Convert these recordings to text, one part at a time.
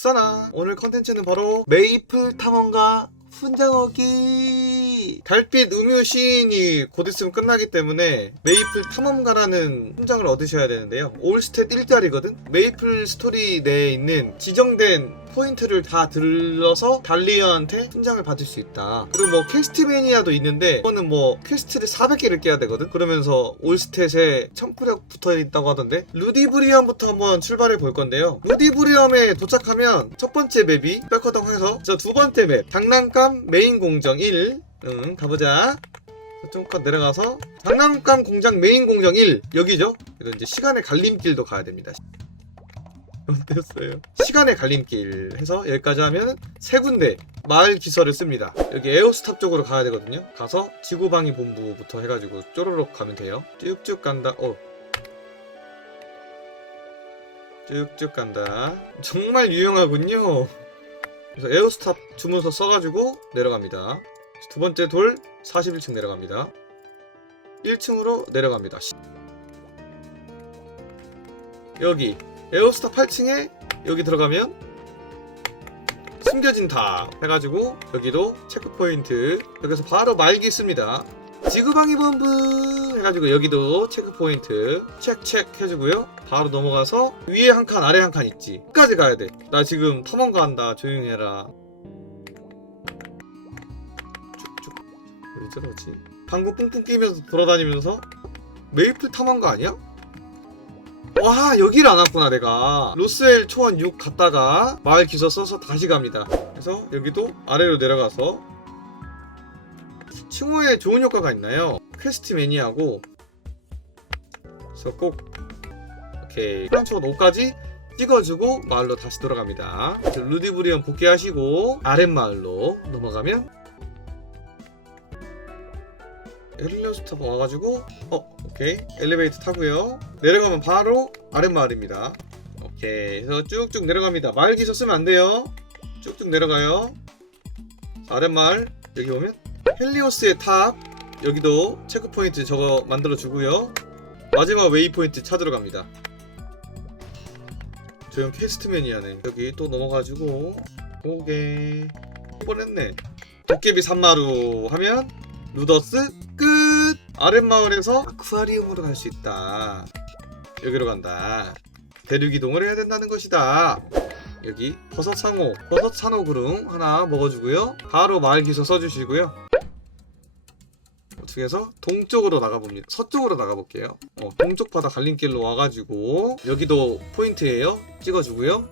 써나 오늘 컨텐츠는 바로 메이플 탐험가 훈장어기. 달빛 음유 시인이 곧 있으면 끝나기 때문에 메이플 탐험가라는 훈장을 얻으셔야 되는데요. 올스탯 1짜리거든? 메이플 스토리 내에 있는 지정된 포인트를 다 들러서 달리어한테 훈장을 받을 수 있다. 그리고 뭐 퀘스트 매니아도 있는데 그거는 뭐 퀘스트를 400개를 깨야 되거든? 그러면서 올스탯에 천프력 붙어 있다고 하던데 루디브리엄부터 한번 출발해 볼 건데요. 루디브리엄에 도착하면 첫 번째 맵이 백허다고 해서 저두 번째 맵 장난감 메인 공정 1 응, 가보자 좀껏 내려가서 장난감 공장 메인 공정 1 여기죠 그리고 이제 시간의 갈림길도 가야 됩니다 어땠어요? 시간의 갈림길 해서 여기까지 하면 세 군데 마을 기설을 씁니다. 여기 에어스탑 쪽으로 가야 되거든요. 가서 지구방위 본부부터 해가지고 쪼르륵 가면 돼요. 쭉쭉 간다. 어. 쭉쭉 간다. 정말 유용하군요. 그래서 에어스탑 주문서 써가지고 내려갑니다. 두 번째 돌 41층 내려갑니다. 1층으로 내려갑니다. 여기 에어스타 8층에 여기 들어가면 숨겨진 탑 해가지고 여기도 체크포인트 여기서 바로 말기 씁니다 지구방위 본부 해가지고 여기도 체크포인트 체크체크 해주고요. 바로 넘어가서 위에 한 칸 아래 한 칸 있지. 끝까지 가야 돼나 지금 탐험가 한다. 조용히 해라. 쭉쭉. 왜 저러지? 방구 뿡뿡 끼면서 돌아다니면서 메이플 탐험가 아니야? 와 여기를 안 왔구나 내가. 로스웰 초원 6 갔다가 마을 기서 써서 다시 갑니다. 그래서 여기도 아래로 내려가서 층호에 좋은 효과가 있나요? 퀘스트 매니아고. 그래서 꼭 이렇게 프랑초원 5까지 찍어주고 마을로 다시 돌아갑니다. 그래서 루디브리언 복귀하시고 아랫마을로 넘어가면 헬리오스타가 와가지고 어 오케이. 엘리베이터 타고요. 내려가면 바로 아랫마을입니다. 오케이. 그래서 쭉쭉 내려갑니다. 마을 기서 쓰면 안 돼요. 쭉쭉 내려가요. 자, 아랫마을 여기 보면 헬리오스의 탑 여기도 체크포인트 저거 만들어 주고요 마지막 웨이포인트 찾으러 갑니다 저 형 퀘스트맨이야네 여기 또 넘어가지고 오게 뻔했네 도깨비 산마루 하면 루더스 끝! 아랫마을에서 아쿠아리움으로 갈 수 있다. 여기로 간다. 대륙 이동을 해야 된다는 것이다. 여기 버섯 상호, 버섯 산호 그릉 하나 먹어주고요. 바로 마을 기소 써주시고요. 해서 동쪽으로 나가봅니다. 서쪽으로 나가볼게요. 어, 동쪽 바다 갈림길로 와가지고 여기도 포인트예요. 찍어주고요.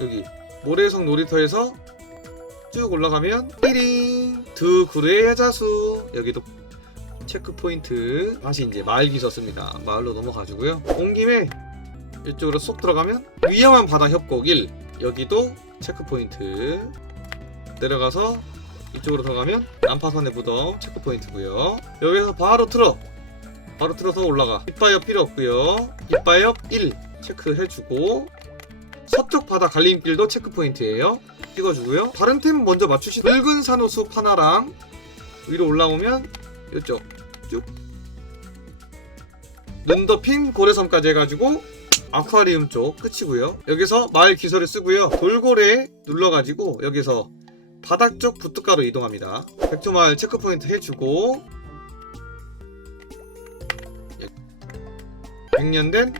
여기 모래성 놀이터에서 쭉 올라가면 띠링 두 그루의 해자수 여기도 체크 포인트 다시 이제 마을 기서 씁니다 마을로 넘어가지고요 온 김에 이쪽으로 쏙 들어가면 위험한 바다 협곡 1 여기도 체크 포인트 내려가서 이쪽으로 들어가면 난파선의 무덤 체크 포인트고요 여기서 바로 틀어 바로 틀어서 올라가 이빠엽 필요 없고요 이빠엽 1 체크해주고 서쪽 바다 갈림길도 체크 포인트예요 찍어주고요. 다른 템 먼저 맞추시. 붉은 산호숲 하나랑 위로 올라오면 이쪽 쭉 눈 덮인 고래섬까지 해가지고 아쿠아리움 쪽 끝이고요. 여기서 마을 기설을 쓰고요. 돌고래 눌러가지고 여기서 바닥 쪽 부뚜가로 이동합니다. 백조마을 체크포인트 해주고 100년 된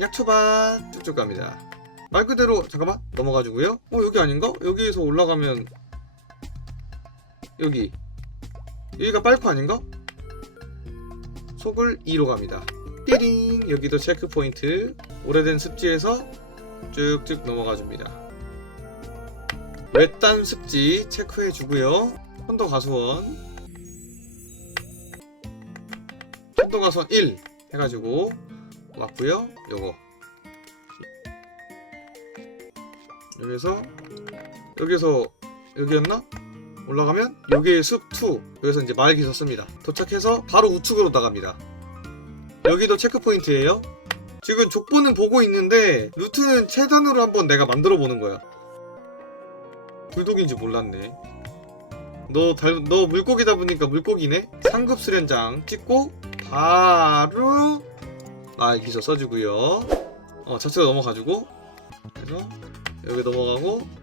약초밭 쭉쭉 갑니다. 말 그대로 잠깐만 넘어가지고요. 어 여기 아닌가? 여기에서 올라가면 여기 여기가 빨코 아닌가? 속을 2로 갑니다. 띠링 여기도 체크 포인트 오래된 습지에서 쭉쭉 넘어가 줍니다. 외딴 습지 체크해 주고요. 혼도 가수원. 혼도 가수원 1 해가지고 왔고요. 요거. 여기서 여기서 여기였나? 올라가면 여기에 숲2 여기서 이제 기서 씁니다. 도착해서 바로 우측으로 나갑니다. 여기도 체크포인트예요. 지금 족보는 보고 있는데 루트는 최단으로 한번 내가 만들어 보는 거야 불독인지 몰랐네. 너, 달, 너 물고기다 보니까 물고기네? 상급 수련장 찍고 바로 마을 기서 써주고요. 어 자체가 넘어가지고. 그래서 여기 넘어가고.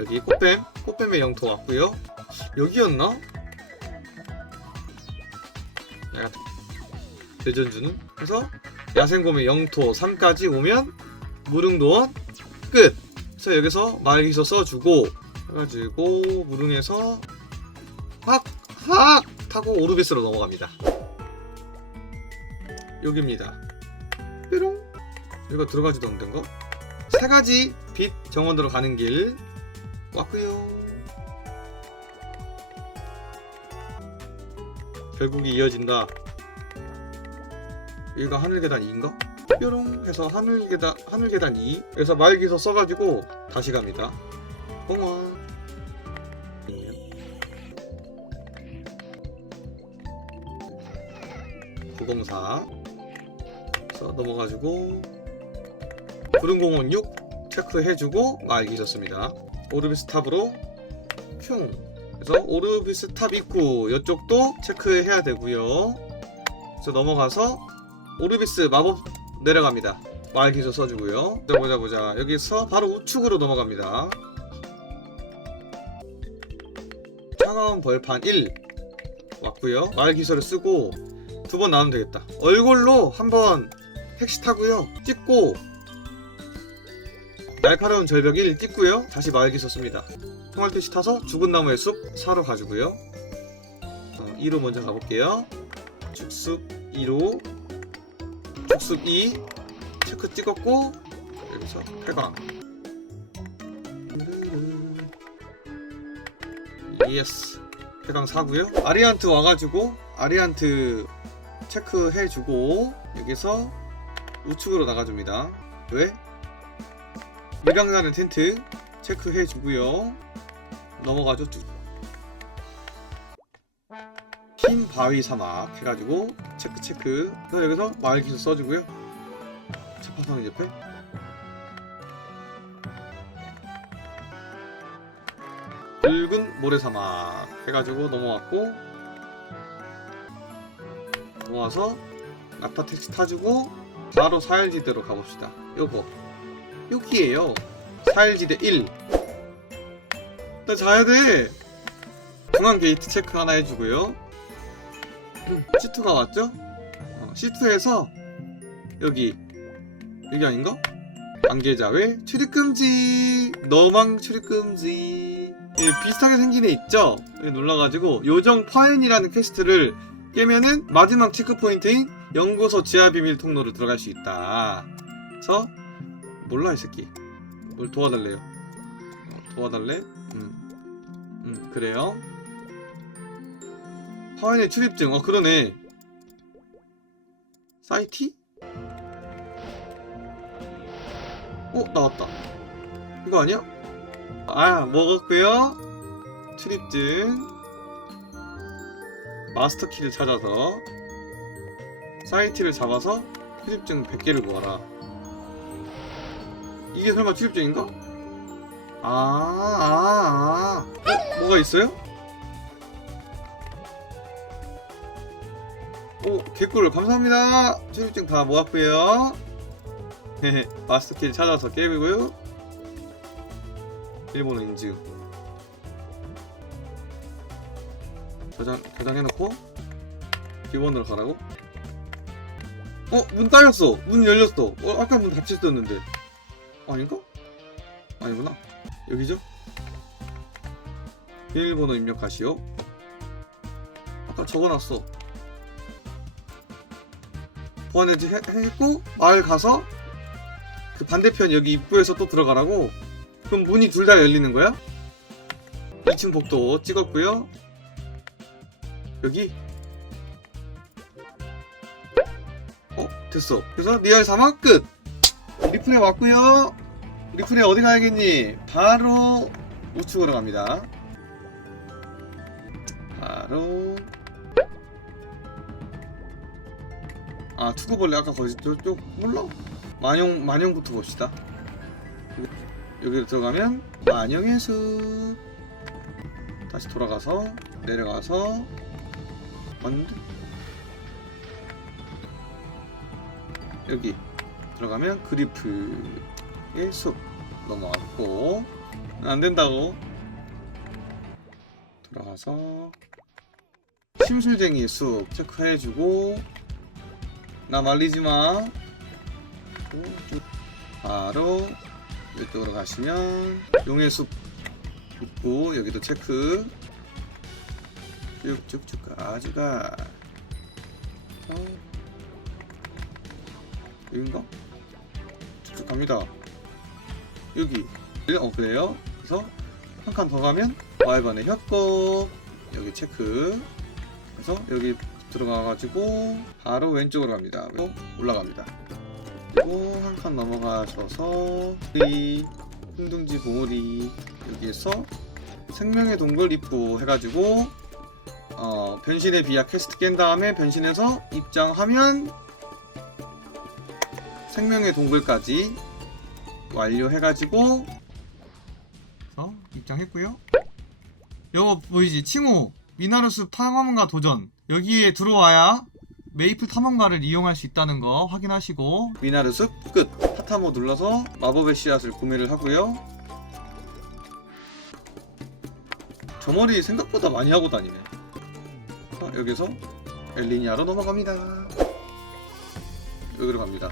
여기 꽃뱀 꽃뱀의 영토 왔고요. 여기였나? 약간 대전주는? 그래서 야생곰의 영토 3까지 오면 무릉도원 끝 그래서 여기서 마을기서 써주고 해가지고 무릉에서 확 확 타고 오르비스로 넘어갑니다. 여기입니다. 뾰롱! 이거 들어가지도 않는 거? 세 가지 빛 정원으로 가는 길. 왔고요. 결국이 이어진다. 여기가 하늘 계단 2인가? 뾰롱 해서 하늘 계단 하늘 계단 2 그래서 말기서 써가지고 다시 갑니다. 공원. 904 그래서 넘어가지고 구릉공원 6 체크해주고 말기 졌습니다. 오르비스 탑으로 흉 그래서 오르비스 탑 입구 이쪽도 체크해야 되고요. 그래서 넘어가서 오르비스 마법 내려갑니다 기술 써주고요. 보자 보자 보자. 여기서 바로 우측으로 넘어갑니다. 차가운 벌판 1 왔고요. 기술을 쓰고 두 번 나오면 되겠다. 얼굴로 한번 택시 타고요. 찍고 날카로운 절벽 1 찍고요. 다시 기술 씁니다. 통할 택시 타서 죽은 나무의 숲 사러 가지고요. 어, 2로 먼저 가볼게요. 축숲 2로 축숲 2 체크 찍었고 여기서 폐광 예스. 폐광 사고요. 아리안트 와가지고 아리안트 체크해주고 여기서 우측으로 나가줍니다. 왜? 밀강가는 텐트 체크해주고요. 넘어가죠 쭉. 흰 바위 사막 해가지고 체크 체크. 여기서 마을 기술 써주고요 차파상 옆에 붉은 모래사막 해가지고 넘어왔고 모아서 낙타 택시 타주고 바로 사일지대로 가봅시다. 요거. 여기에요. 사일지대 1 나 자야돼. 중앙 게이트 체크 하나 해주고요. C2가 왔죠? 어, C2에서 여기 여기 아닌가? 안개자회 출입금지 너망 출입금지 예, 비슷하게 생긴 애 있죠? 예, 눌러가지고 요정 파인이라는 퀘스트를 깨면은 마지막 체크포인트인 연구소 지하 비밀 통로로 들어갈 수 있다 그래서 몰라 이 새끼 뭘 도와달래요 어, 도와달래? 음. 음 그래요 파인의 출입증 어 그러네 사이티? 어 나왔다 이거 아니야? 아 먹었고요 출입증 마스터 키를 찾아서 사이티를 잡아서 출입증 100개를 모아라 이게 설마 출입증인가? 아, 아, 아. 어? 뭐가 있어요? 오, 개꿀 감사합니다. 출입증 다 모았고요. 헤헤, 마스터키를 찾아서 깨고요. 일본어 인증. 저장 저장해놓고 기본으로 가라고? 어, 문 따였어. 문 열렸어. 어, 아까 문 닫혔었는데. 아닌가? 아니구나. 여기죠? 비밀번호 입력하시오. 아까 적어놨어. 보안해지 해- 했고 마을 가서 그 반대편 여기 입구에서 또 들어가라고. 그럼 문이 둘 다 열리는 거야? 2층 복도 찍었고요. 여기. 어 됐어. 그래서 리얼 사막 끝. 리플에 왔고요. 리플에 어디 가야겠니? 바로 우측으로 갑니다. 바로 아 투구벌레 아까 거기 저쪽 몰라 만용 만용부터 봅시다. 여기로 들어가면 만용의 숲 다시 돌아가서 내려가서 맞는데 여기 들어가면 그리프의 숲 넘어갔고 안 된다고 들어가서 심술쟁이의 숲 체크해주고 나 말리지 마. 쭉 바로 이쪽으로 가시면 용의 숲 있고 여기도 체크 쭉쭉쭉까지 가. 어. 여긴가? 쭉쭉 갑니다. 여기. 어 그래요? 그래서 한 칸 더 가면 와이번의 협곡 여기 체크. 그래서 여기 들어가가지고 바로 왼쪽으로 갑니다. 올라갑니다. 그리고 한 칸 넘어가셔서 이 흥둥지 봉우리 여기에서 생명의 동굴 입구 해가지고 어, 변신의 비약 퀘스트 깬 다음에 변신해서 입장하면 생명의 동굴까지 완료해가지고 어, 입장했고요. 여거 보이지? 칭호 미나루스 탐험가 도전 여기에 들어와야 메이플 탐험가를 이용할 수 있다는 거 확인하시고. 미나르 숲 끝. 타타모 눌러서 마법의 씨앗을 구매를 하고요. 저 머리 생각보다 많이 하고 다니네. 어, 여기서 엘리니아로 넘어갑니다. 여기로 갑니다.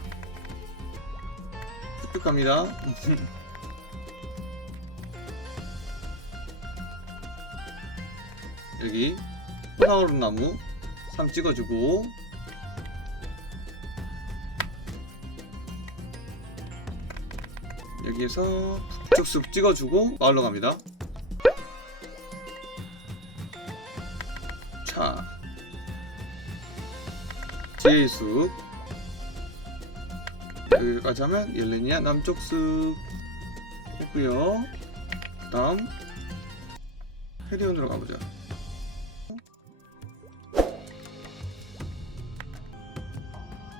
쭉쭉 갑니다. 여기 호나오른 나무 3 찍어주고 여기에서 숲 찍어주고 마을로 갑니다. 자 지혜의 숲. 여기까지 하면 옐레니아 남쪽 숲 했고요. 그 다음 페리온으로 가보자.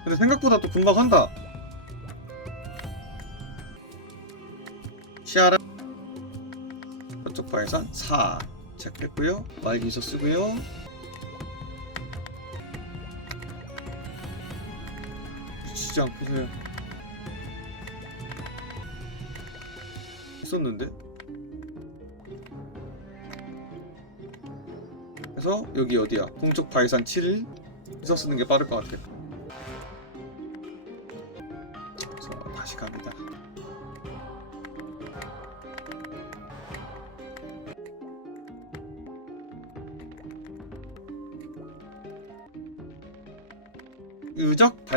근데 생각보다 또 금방 한다. 바에선 4 체크했고요. 말기서 쓰고요. 미치지 않고서요. 있었는데? 그래서 여기 어디야? 동쪽 바이산 7 해서 쓰는 게 빠를 것 같아요.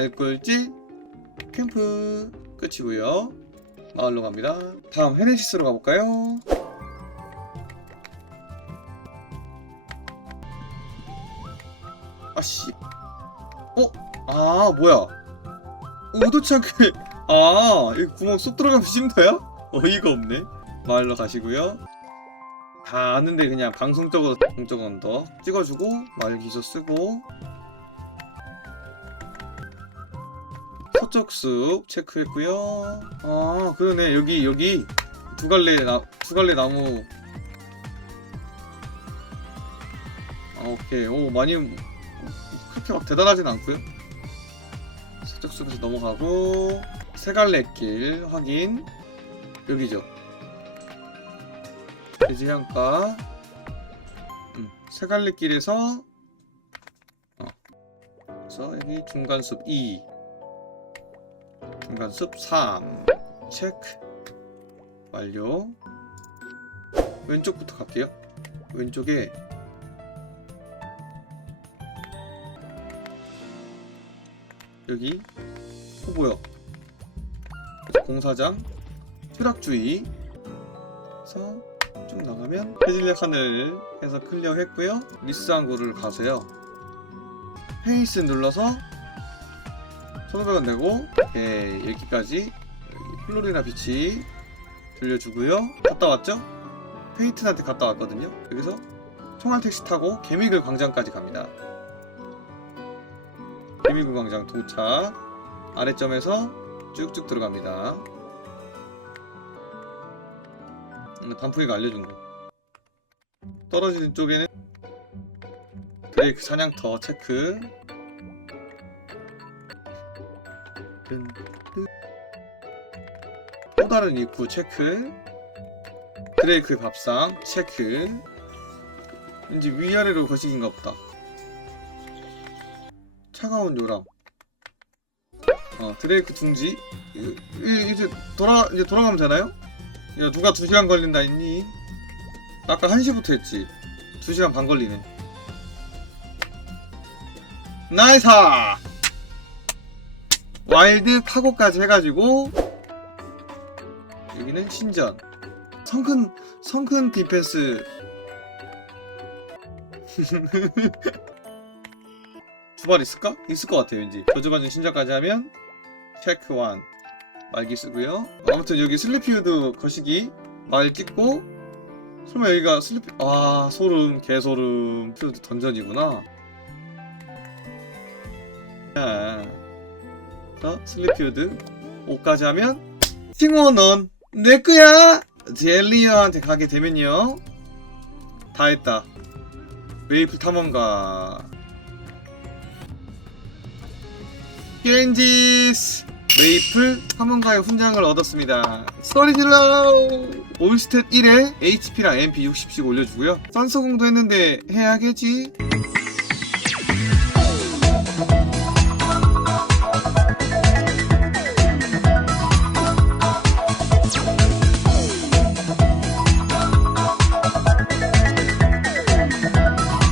발굴지 캠프 끝이고요. 마을로 갑니다. 다음 헤네시스로 가볼까요? 아씨. 어? 아 뭐야? 의도치 않게 아, 이 구멍 쏙 들어가면 쉼터야? 어이가 없네. 마을로 가시고요. 다 아는데 그냥 방송적으로 동적 언더 찍어주고 마을 기소 쓰고 숲 체크했고요. 아 그러네 여기 여기 두 갈래 나 두 갈래 나무. 아 오케이 오 많이 그렇게 막 대단하진 않고요. 숲에서 넘어가고 세 갈래 길 확인 여기죠 돼지 향가 음, 세 갈래 길에서 어. 그래서 여기 중간 숲 2 중간숲 3 체크. 완료. 왼쪽부터 갈게요. 왼쪽에 여기 어 뭐야 공사장 추락주의. 해서 쭉 나가면 해질녘 하늘 해서 클리어 했고요. 리스항구를 가세요. 페이스 눌러서 1500원 내고 오케이 여기까지 여기 플로리나 비치 들려주고요 갔다 왔죠? 페이튼한테 갔다 왔거든요 여기서 총알 택시 타고 개미굴 광장까지 갑니다 개미굴 광장 도착 아래점에서 쭉쭉 들어갑니다. 음, 단풍이가 알려준 거. 떨어지는 쪽에는 드레이크 사냥터 체크. 또 다른 입구 체크 드레이크의 밥상 체크 왠지 위아래로 거시기인가 보다. 차가운 요람. 어 드레이크 둥지. 이- 이- 이제 돌아 이제 돌아가면 되나요? 야 누가 2시간 걸린다 했니? 아까 1시부터 했지. 2시간 반 걸리네. 나이스 와일드 카고까지 해가지고 여기는 신전. 성큰 성큰 디펜스. 주발 있을까? 있을 것 같아요 왠지. 저주받은 신전까지 하면 체크 1 말기 쓰고요. 아무튼 여기 슬리피우드 거시기 말 찍고 설마 여기가 슬리피 아 소름 개소름. 피우드 던전이구나 자, 자 슬리피우드? 5까지 하면? 팅호 넌내 거야! 젤리어한테 가게 되면요. 다 했다. 메이플 탐험가? 겐지스! 메이플 탐험가의 훈장을 얻었습니다. 소리질러! 올스탯 1에 HP랑 MP 60씩 올려주고요. 선서공도 했는데 해야겠지